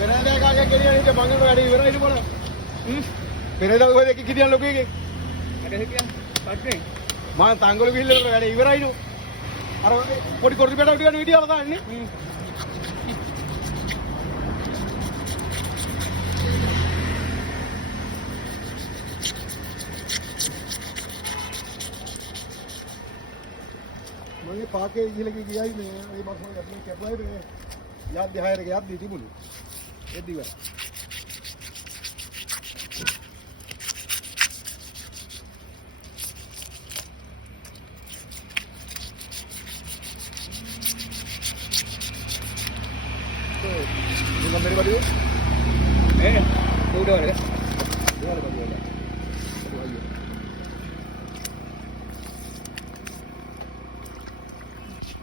වෙනදා කාගෙන් ගෙනියන්නේ මංගල වැඩ ඉවරයි නේ මොන. වෙනදා ඔය දෙක කිදියන් ලොකු එකේ. වැඩ හිටියා. පස්සේ මම තංගල ගිහිල්ලා වැඩ ඉවරයි නෝ. අර පොඩි කොරි බඩ ටික වීඩියෝ දාන්නේ. මගේ පාකේ ගිහලා ගියයි මේ මේ මාසෙ අපි කැපුවයි මේ යද්දි හයරක යද්දි තිබුණේ එද්දි වර तो नंबर बड़ी है ए 2 डॉलर है 2 डॉलर